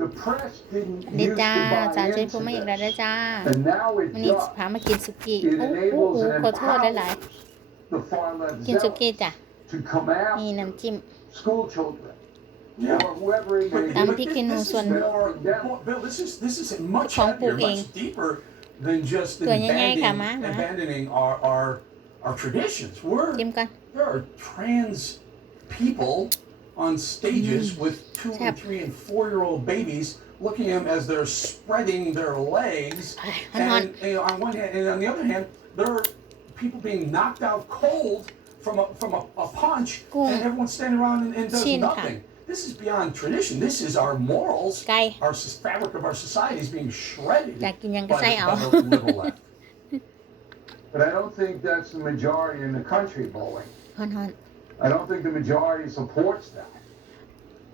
the press didn't ดี used จ้า to สาว buy ช่วยพู into ดมาอีกแล้ว this, นะจ้า and now it วันนี้ does. พามากินสุกี้ It โอ้โห enables and ขอโทษหลาย empowers the far left ๆกินสุกี้ zealots จ้ะ to come นี่ after น้ำจิ้ม school children Yeah. or whoever it may ตำ be. พริกขี้หนู This ส่วน is more, Bill, this is muchของปลู heavier, กเอง much deeper than just ตัวใหญ่ๆค่ะ abandoning our traditions. จิ้มก่อน There are trans people on stages with 2 and 3 and 4-year-old babies looking at them as they're spreading their legs. And on one hand, and on the other hand, there are people being knocked out cold from a punch, and everyone's standing around and does nothing. This is beyond tradition. This is our morals. Our fabric of our society is being shredded by the liberal left. But I don't think that's the majority in the country, Bowling. ฮอน I don't think the majority supports that.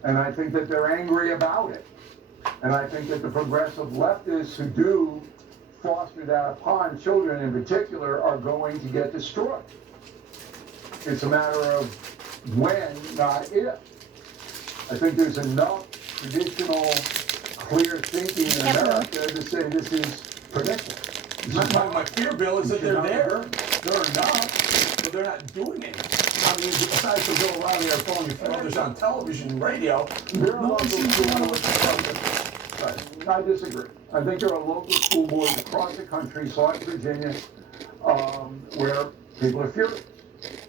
And I think that they're angry about it. And I think that the progressive leftists who do foster that upon children in particular are going to get destroyed. It's a matter of when, not if. I think there's enough traditional, clear thinking in America to say this is permissible. My fear, Bill, is that they're there, they're enough, but they're not doing anything. I mean, besides to go around there calling your fathers on television and radio, nobody seems to know what they're talking about. I disagree. I think there are local school boards across the country, like Virginia, where people are furious.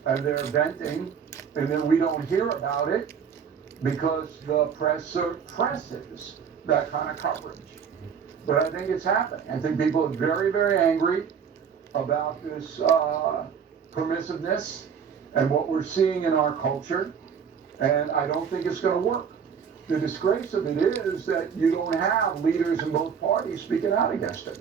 And they're venting, and then we don't hear about it because the press suppresses that kind of coverage. But I think it's happening. I think people are very, very angry about this permissiveness and what we're seeing in our culture, and I don't think it's going to work. The disgrace of it is that you don't have leaders in both parties speaking out against it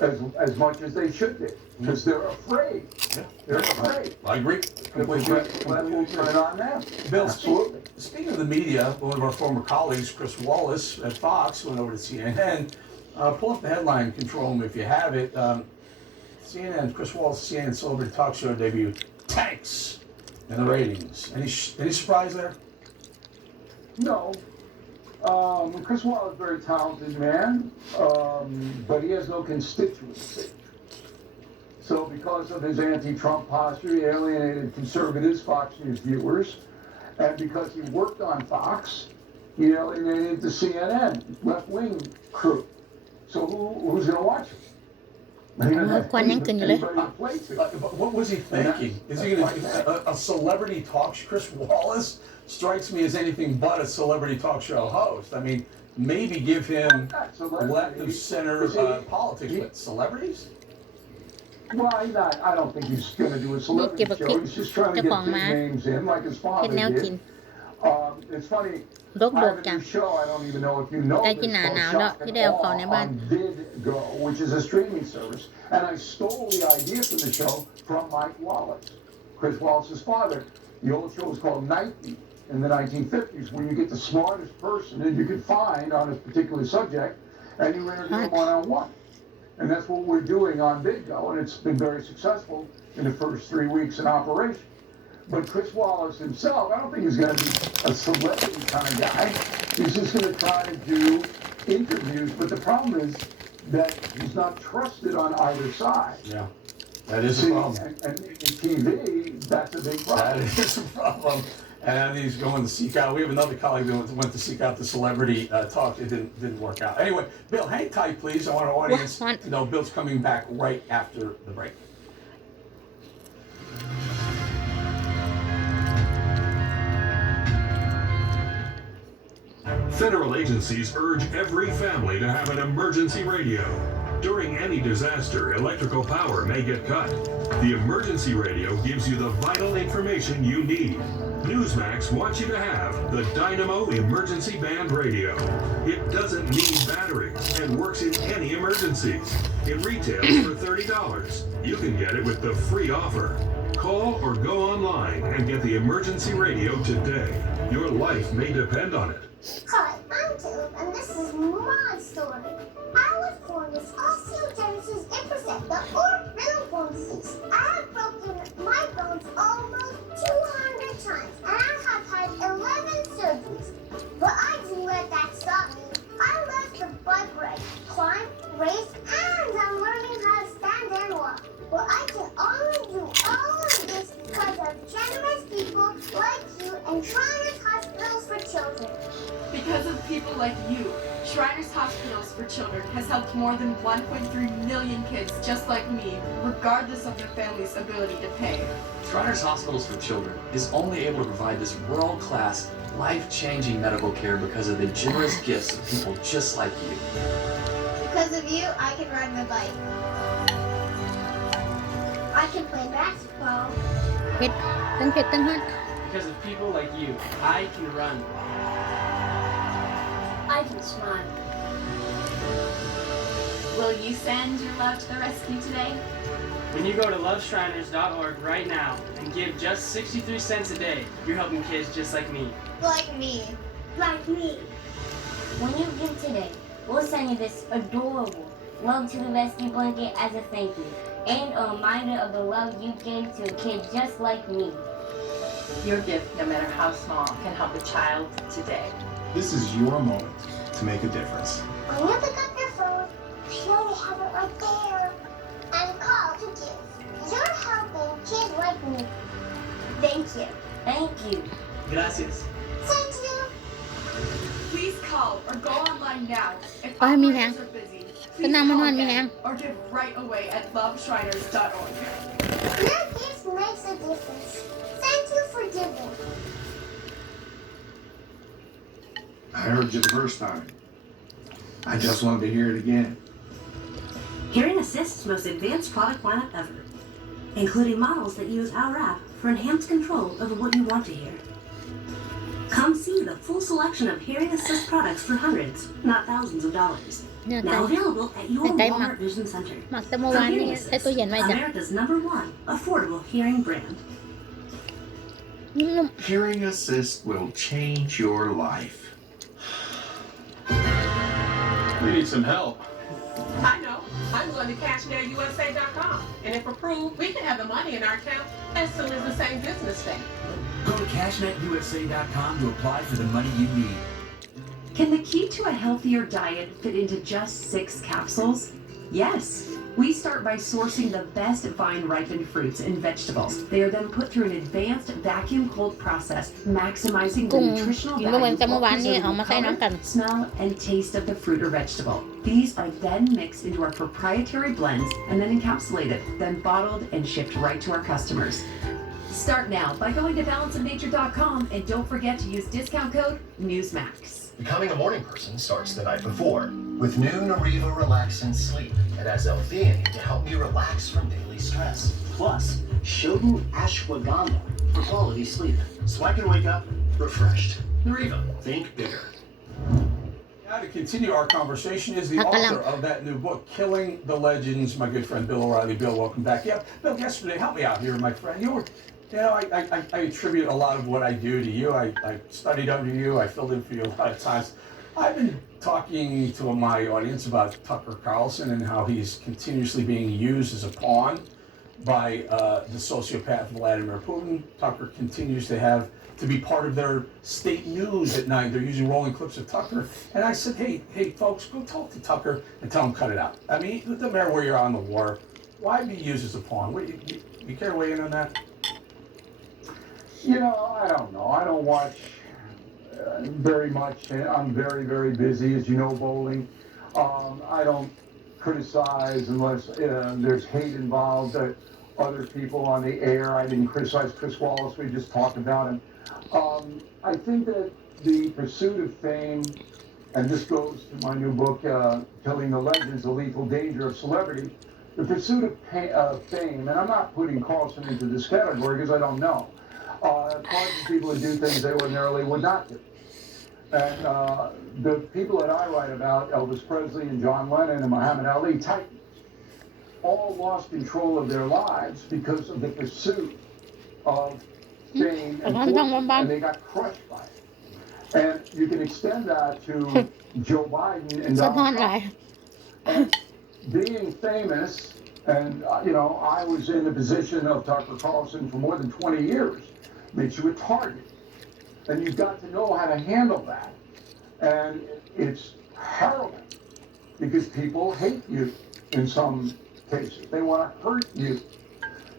as much as they should be, because they're afraid. Yeah. They're afraid. I agree. We'll turn it on them. Bill, Absolutely. Speaking of the media, one of our former colleagues, Chris Wallace at Fox, went over to CNN. Pull up the headline control room if you have it. CNN, Chris Wallace, CNN celebrity talk show debut tanks in the ratings. Any surprise there? No. Chris Wallace is a very talented man, but he has no constituency. So because of his anti-Trump posture, he alienated conservatives, Fox News viewers. And because he worked on Fox, he alienated the CNN left-wing crew. So who's going to watch him? What was he thinking? Is he going to a celebrity talk show? Chris Wallace strikes me as anything but a celebrity talk show host. I mean, maybe give him left of center politics, but celebrities? Well, I don't think he's going to do a celebrity show. He's just trying to get big names in, like his father did. It's funny. I have a new show. I don't even know if you know this. On VidGo, which is a streaming service, and I stole the idea for the show from Mike Wallace, Chris Wallace's father. The old show was called Night Beat in the 1950s, where you get the smartest person that you could find on a particular subject, and you interview them one-on-one. And that's what we're doing on VidGo, and it's been very successful in the first 3 weeks in operation. But Chris Wallace himself, I don't think he's going to be a celebrity kind of guy. He's just going to try to do interviews. But the problem is that he's not trusted on either side. Yeah, that is a problem. And in TV, that's a big problem. That is a problem. And he's going to seek out. We have another colleague that went to seek out the celebrity talk. It didn't work out. Anyway, Bill, hang tight, please. I want our audience to know Bill's coming back right after the break. Federal agencies urge every family to have an emergency radio. During any disaster, electrical power may get cut. The emergency radio gives you the vital information you need. Newsmax wants you to have the Dynamo Emergency Band Radio. It doesn't need batteries and works in any emergencies. It retails for $30. You can get it with the free offer. Call or go online and get the emergency radio today. Your life may depend on it. Hi, I'm Caleb, and this is my story. I was born with osteogenesis imperfecta or brittle bone disease. I have broken my bones almost 200 times, and I have had 11 surgeries. But I didn't let that stop me. climb, race, and I'm learning how to stand and walk. Well, I can only do all of this because of generous people like you and Shriners Hospitals for Children. Because of people like you, Shriners Hospitals for Children has helped more than 1.3 million kids just like me, regardless of their family's ability to pay. Shriners Hospitals for Children is only able to provide this world-class, life-changing medical care because of the generous gifts of people just like you. Because of you, I can ride my bike. I can play basketball. เผ็ดตั้งเผ็ดตั้งฮอต Because of people like you, I can run. I can smile. Will you send your love to the rescue today? When you go to loveshriners.org right now and give just 63 cents a day, you're helping kids just like me. Like me. Like me. When you give today, we'll send you this adorable Love to the Rescue blanket as a thank you and a reminder of the love you gave to a kid just like me. Your gift, no matter how small, can help a child today. This is your moment to make a difference. When you pick up your phone, I know they have it right there. And call to give. You're helping kids like me. Thank you. Thank you. Gracias. Thank you. Please call or go online now. If อ๋อมีแฮง operators are busy, ก็ please นั่งมัน call วันมีแฮง again or give right away at loveshriners.org. Your gift makes a difference. Thank you for giving. I heard you the first time. I just wanted to hear it again. Hearing Assist's most advanced product lineup ever, including models that use our app for enhanced control over what you want to hear. Come see the full selection of Hearing Assist products for hundreds, not thousands of dollars. เนี่ยไก่ Now available at your ไก่หมัก Walmart Vision Center. หมักแต่เมื่อ From วานนี้ Hearing ใส่ Assist, ตู้เย็นไว้จ้ะ America's #1 affordable hearing brand. นุ่ม Hearing Assist will change your life. We need some help. I know. I'm going to cashnowusa.com. And if approved, we can have the money in our account as soon as the same business day. Go to cashnowusa.com to apply for the money you need. Can the key to a healthier diet fit into just 6 capsules? Yes. We start by sourcing the best vine-ripened fruits and vegetables. They are then put through an advanced vacuum cold process, maximizing the nutritional ๆเมื่อวัน value แต่เมื่อวาน while นี้เอา preserving มา the ใส่น้ำกัน color, smell, and taste of the fruit or vegetable. These are then mixed into our proprietary blends and then encapsulated, then bottled and shipped right to our customers. Start now by going to balanceofnature.com and don't forget to use discount code NEWSMAX. Becoming a morning person starts the night before. With new Nariva Relax and Sleep, it has L-theanine to help me relax from daily stress. Plus, Shodan Ashwagandha for quality sleep, so I can wake up refreshed. Nariva, think bigger. Now to continue our conversation is the author of that new book, Killing the Legends, my good friend Bill O'Reilly. Bill, welcome back. Yeah, Bill, yesterday, help me out here, my friend. I attribute a lot of what I do to you. I studied under you. I filled in for you a lot of times. I've been talking to my audience about Tucker Carlson and how he's continuously being used as a pawn by the sociopath Vladimir Putin. Tucker continues to be part of their state news at night. They're using rolling clips of Tucker. And I said, hey, folks, go talk to Tucker and tell him cut it out. I mean, it doesn't matter where you're on the war. Why be used as a pawn? You care to weigh in on that? I don't know. I don't watch very much. I'm very, very busy, as you know, bowling. I don't criticize unless there's hate involved. Other people on the air, I didn't criticize Chris Wallace. We just talked about him. I think that the pursuit of fame, and this goes to my new book, Killing the Legends, The Lethal Danger of Celebrity, the pursuit of fame, and I'm not putting Carlson into this category because I don't know, causes people to do things they ordinarily would not do. And the people that I write about, Elvis Presley and John Lennon and Muhammad Ali, Titans, all lost control of their lives because of the pursuit of fame and fortune, and they got crushed by it. And you can extend that to Joe Biden and Donald Trump. And being famous, and I was in the position of Tucker Carlson for more than 20 years, makes you a target. And you've got to know how to handle that. And it's harrowing because people hate you in some cases. They want to hurt you.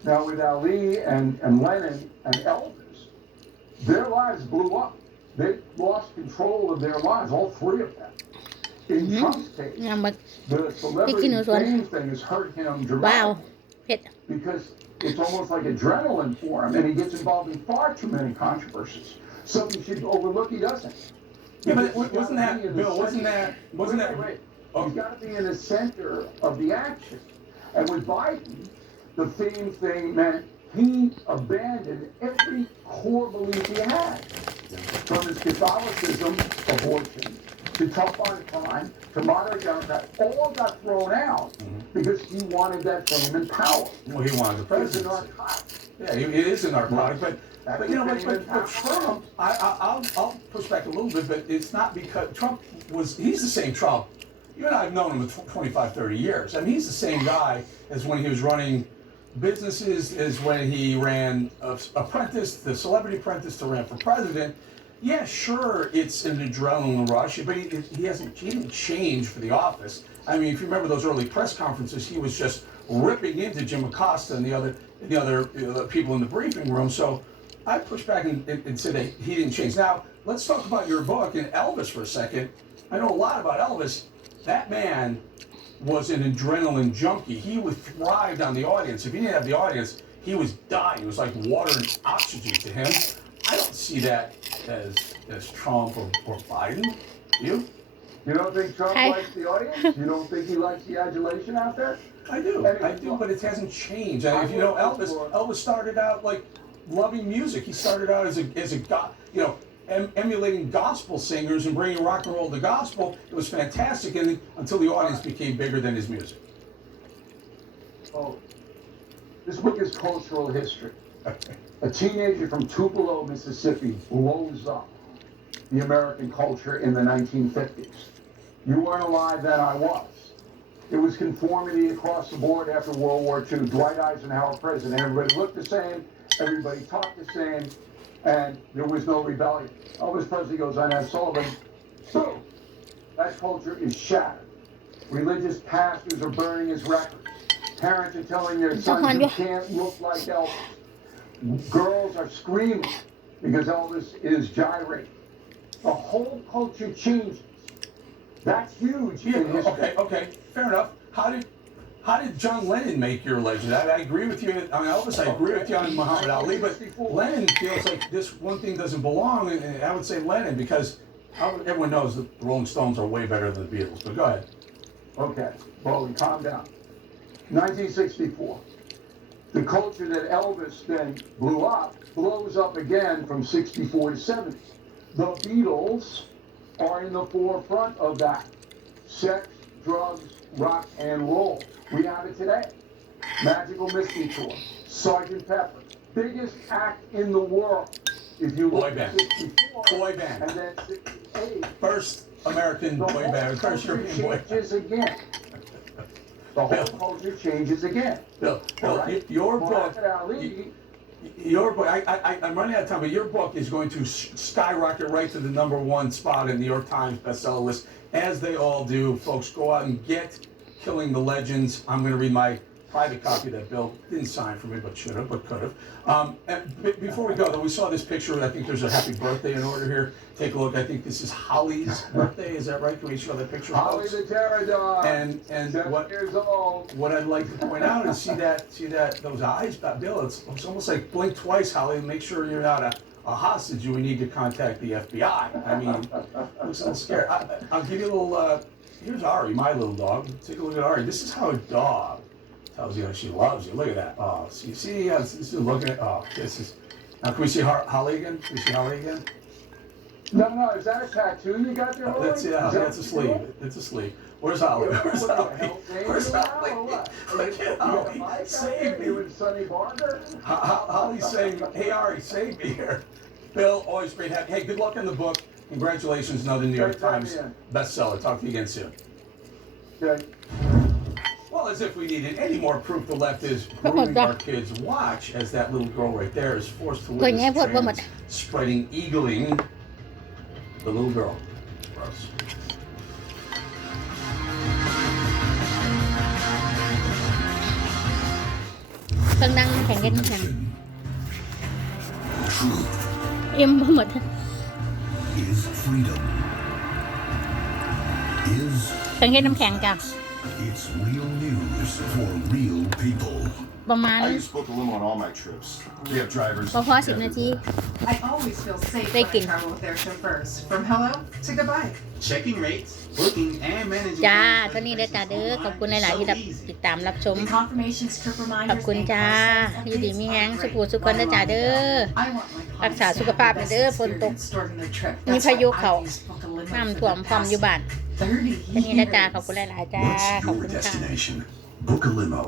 Now with Ali and Lenin and Elvis, their lives blew up. They lost control of their lives, all three of them. In Trump's case, the celebrity fame thing has hurt him dramatically. Because it's almost like adrenaline for him, and he gets involved in far too many controversies. Something should overlook, he doesn't. Yeah, but wasn't that, Bill, wasn't that... He's got to be in the center of the action. And with Biden, the fame thing meant he abandoned every core belief he had. From his Catholicism, abortion, to tough on crime, to moderate Democrat, all got thrown out because he wanted that fame and power. Well, he wanted the presidency. Yeah, it is a narcotic, but you know, but Trump, I'll push back a little bit, but it's not because Trump he's the same Trump. You and I have known him for 25, 30 years. I mean, he's the same guy as when he was running businesses, as when he ran Apprentice, the Celebrity Apprentice, to ran for president. Yeah, sure, it's an adrenaline rush, but he didn't change for the office. I mean, if you remember those early press conferences, he was just ripping into Jim Acosta and the other people in the briefing room. So I push back and say that he didn't change. Now, let's talk about your book and Elvis for a second. I know a lot about Elvis. That man was an adrenaline junkie. He thrived on the audience. If he didn't have the audience, he was dying. It was like water and oxygen to him. I don't see that as Trump or Biden. You? You don't think Trump likes the audience? You don't think he likes the adulation out there? I do, but it hasn't changed. If you know Elvis started out like loving music. He started out as a emulating gospel singers and bringing rock and roll to gospel. It was fantastic, and until the audience became bigger than his music. Oh, this book is cultural history. A teenager from Tupelo, Mississippi, blows up the American culture in the 1950s. You weren't alive then, I was. It was conformity across the board after World War II. Dwight Eisenhower president. Everybody looked the same, everybody talked the same, and there was no rebellion. Elvis Presley goes on Ed Sullivan, boom! That culture is shattered. Religious pastors are burning his records. Parents are telling their sons you can't look like Elvis. Girls are screaming because Elvis is gyrating. The whole culture changes. That's huge in history. Okay, fair enough. How did John Lennon make your legend? I agree with you on Elvis. I agree with you on Muhammad Ali, but Lennon feels like this one thing doesn't belong, and I would say Lennon because everyone knows that the Rolling Stones are way better than the Beatles. But go ahead. Okay, Bowling, calm down. 1964. The culture that Elvis then blew up blows up again from 64 to 70. The Beatles are in the forefront of that. Sex, drugs, rock and roll. We have it today. Magical Mystery Tour, Sgt. Pepper, biggest act in the world. If you look at 64, boy band, and then 68, first American boy band, first European boy band. Changes again. The whole culture changes again. Bill, right? your book. Your book. I'm running out of time, but your book is going to skyrocket right to the #1 spot in the New York Times bestseller list, as they all do. Folks, go out and get Killing the Legends. I'm going to read my private copy that Bill didn't sign for me, but should have, but could have. And before we go, though, we saw this picture. I think there's a happy birthday in order here. Take a look. I think this is Holly's birthday. Is that right? Can we show that picture? Holly the Pterodon. And 7 years old. What I'd like to point out is see that those eyes, Bill. It's almost like blink twice, Holly, and make sure you're not a hostage. We need to contact the FBI. I mean, looks a little scared. I'll give you a little. Here's Ari, my little dog. Take a look at Ari. This is how a dog tells you how she loves you. Look at that. Oh, see, this is looking at. Oh, this is. Now, can we see Holly again? Can we see Holly again? No. Is that a tattoo you got there? That's a sleeve. It's a sleeve. Where's Holly? Where's Holly? Where's Holly? Look at Holly. Save me. You and Sonny Barker? Holly's saying, "Hey Ari, save me here." Bill, always great. Hey, good luck in the book. Congratulations, another New York Times bestseller. Talk to you again soon. Okay. Well, as if we needed any more proof the left is grooming our kids. Watch as that little girl right there is forced to witness spreading eagling the little girl. Gross. เครื่องนั่งน้ำแข็งกันน้ำแข็ง Truth อิ่มหมด is freedom. Is เครื่องเย็นน้ำแข็งจ้ะ it's real news for real people. ประมาณ I use Book a Limo on all my trips. We have drivers. พอ10 นาที I always feel safe They when I can- travel with their chauffeurs. From hello to goodbye. Checking rates, booking, and managing. จ้าตัวนี้เด้อจ้าเด้อขอบคุณหลายๆที่ติดตามรับชม The confirmations, trip ขอบ reminders, คุณ and จ้า car อยู่ดี sales มีแฮง updates สุขสุขคนเด้อจ้าเด้อ I want my รักษาสุขภาพเด้อฝนตก stored in their trip. มี That's พายุ why เขา I've used Book a Limo น้ำ for ท่วม the พร้อม past อยู่บ้าน 30 แค่นี้นะจ้า years. ขอบคุณหลายๆจ้า What's ขอบ your คุณค่ะ destination? Book a limo.